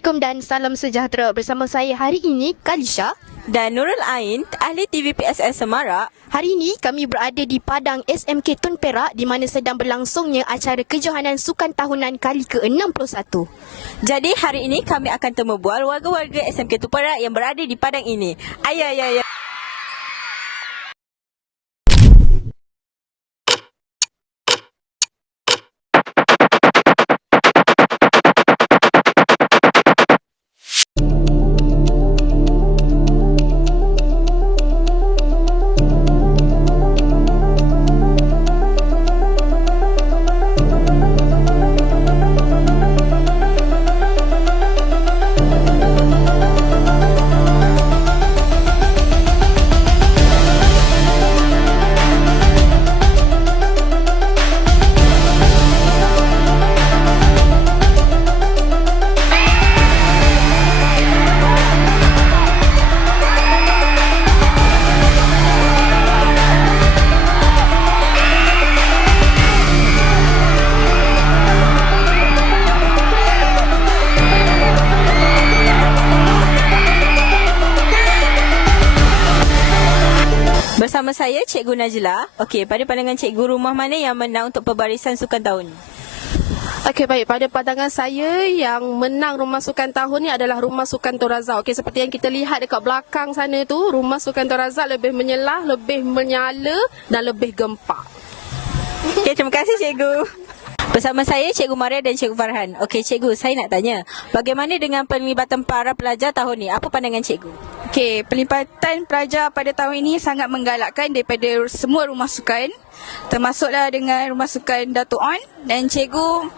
Assalamualaikum dan salam sejahtera. Bersama saya hari ini, Kalisha dan Nurul Ain, ahli TVPSS Semarak. Hari ini kami berada di Padang SMK Tun Perak di mana sedang berlangsungnya acara Kejohanan Sukan Tahunan kali ke-61. Jadi hari ini kami akan temu bual warga-warga SMK Tun Perak yang berada di Padang ini. Ayah. Bersama saya Cikgu Najla. Okey, pada pandangan cikgu, rumah mana yang menang untuk pembarisan sukan tahun ni? Okey, baik. Pada pandangan saya, yang menang rumah sukan tahun ni adalah rumah sukan Tun Razak. Okey, seperti yang kita lihat dekat belakang sana tu, rumah sukan Tun Razak lebih menyelah, lebih menyala dan lebih gempak. Okey, terima kasih cikgu. Bersama saya Cikgu Maria dan Cikgu Farhan. Okey cikgu, saya nak tanya, bagaimana dengan penglibatan para pelajar tahun ni? Apa pandangan cikgu? Okey, pelibatan pelajar pada tahun ini sangat menggalakkan daripada semua rumah sukan, termasuklah dengan rumah sukan Dato' On, dan cikgu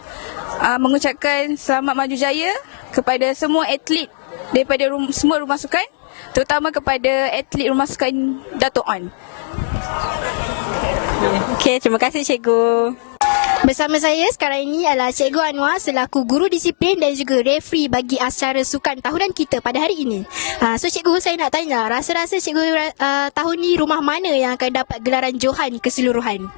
mengucapkan selamat maju jaya kepada semua atlet daripada semua rumah sukan, terutama kepada atlet rumah sukan Dato' On. Okey, terima kasih cikgu. Bersama saya sekarang ini adalah Cikgu Anwar selaku guru disiplin dan juga referee bagi acara sukan tahunan kita pada hari ini. So cikgu, saya nak tanya, rasa-rasa cikgu tahun ni rumah mana yang akan dapat gelaran Johan keseluruhan?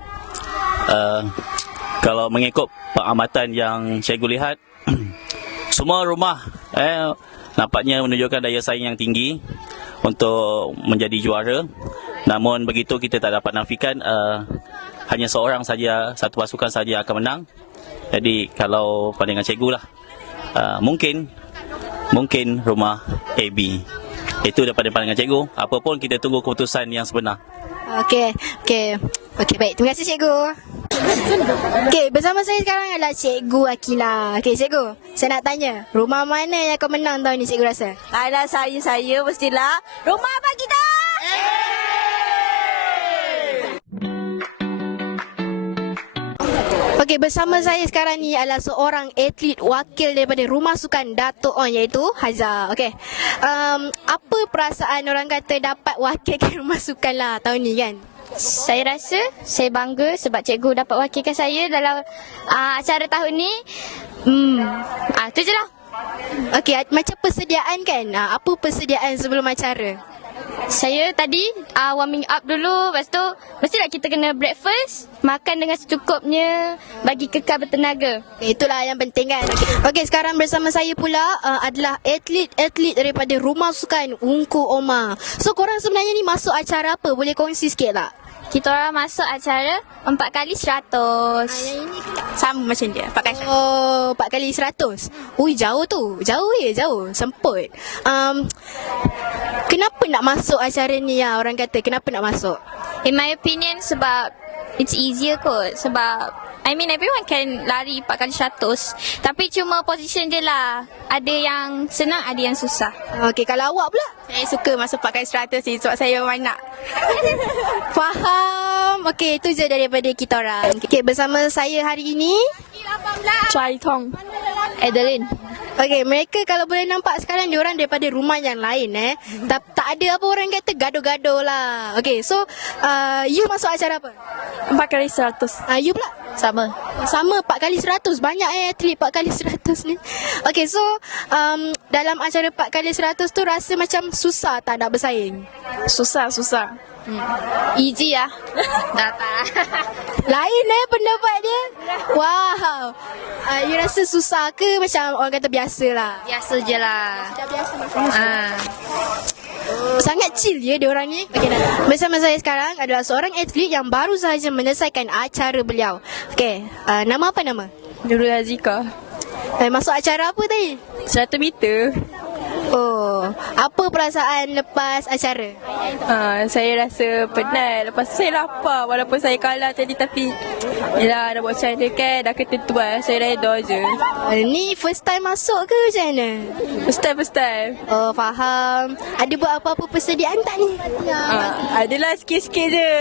Kalau mengikut pengamatan yang cikgu lihat, semua rumah nampaknya menunjukkan daya saing yang tinggi untuk menjadi juara. Namun begitu, kita tak dapat nafikan hanya seorang saja, satu pasukan saja akan menang. Jadi kalau pandangan cikgu lah, mungkin rumah AB. Itu daripada pandangan cikgu. Apapun kita tunggu keputusan yang sebenar. Okey, baik. Terima kasih cikgu. Okey, bersama saya sekarang adalah Cikgu Akila. Okey cikgu, saya nak tanya, rumah mana yang akan menang tahun ni cikgu rasa? Alah, saya mestilah rumah abang kita. Okey, bersama saya sekarang ni adalah seorang atlet wakil daripada rumah sukan Dato' On, iaitu Haza. Okey, apa perasaan orang kata dapat wakilkan rumah sukan lah tahun ni kan? Saya rasa saya bangga sebab cikgu dapat wakilkan saya dalam acara tahun ni. Tu je lah. Okey, macam persediaan kan? Apa persediaan sebelum acara? Saya tadi warming up dulu. Lepas tu mestilah kita kena breakfast, makan dengan secukupnya bagi kekal bertenaga. Itulah yang penting kan. Okey, sekarang bersama saya pula adalah atlet daripada rumah sukan Ungku Omar. So korang sebenarnya ni masuk acara apa? Boleh kongsi sikit tak? Kita orang masuk acara 4x100. Yang ini Sama macam dia, 4x100. Oh, 4x100. Ui, jauh tu. Jauh. Semput. Kenapa nak masuk acara ni ya? Orang kata kenapa nak masuk? In my opinion, sebab it's easier kot. Sebab everyone can lari 4x100. Tapi cuma position je lah. Ada yang senang, ada yang susah. Okey, kalau awak pula? Saya suka masuk 4x100 ni sebab saya manak. Faham. Okey, itu je daripada kita orang. Okey, bersama saya hari ini Chai Tong. Adeline. Okey, mereka kalau boleh nampak sekarang diorang daripada rumah yang lain tak ada apa orang kata gaduh-gaduh lah. Okey, so you masuk acara apa? 4x100. You pula? Sama. Sama 4x100. Banyak atlet 4x100 ni. Okey, so dalam acara 4x100 tu rasa macam susah tak nak bersaing? Susah. Easy lah. Lain pendapat dia. Wow. You rasa susah ke macam orang kata biasa lah? Biasa je lah. Dah biasa masa. Sangat chill ya dia orang ni. Okay, dah. Bersama saya sekarang adalah seorang atlet yang baru sahaja menyelesaikan acara beliau. Okey, nama apa nama? Nurul Azika. Masuk acara apa tadi? 100 meter. Oh, apa perasaan lepas acara? Saya rasa penat. Lepas tu saya lapar walaupun saya kalah tadi, tapi yelah, nak buat macam mana kan, dah ketentuan. Saya reda je. Ni first time masuk ke macam mana? First time. Oh, faham. Ada buat apa-apa persediaan tak ni? Adalah sikit-sikit je.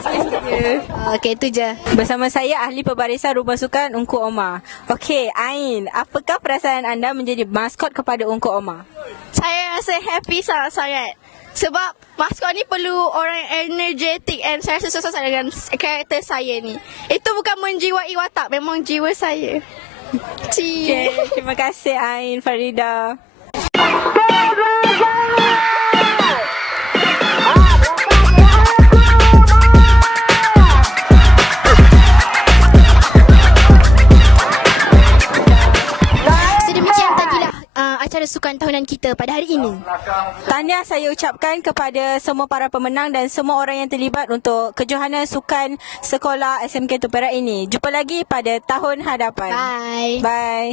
Sikit-sikit je. Okey, itu je. Bersama saya ahli pembarisan Rumah Sukan Ungku Omar. Okey, Ain, apakah perasaan anda menjadi maskot kepada Ungku Omar? Saya rasa happy sangat-sangat. Sebab maskot ni perlu orang energetic and saya rasa susah dengan karakter saya ni. Itu bukan menjiwai watak, memang jiwa saya. Okay, terima kasih Ain Farida. Sedemikian tadilah acara sukan tahunan kita pada hari ini. Tahniah saya ucapkan kepada semua para pemenang dan semua orang yang terlibat untuk kejohanan sukan sekolah SMK Tuperak ini. Jumpa lagi pada tahun hadapan. Bye. Bye.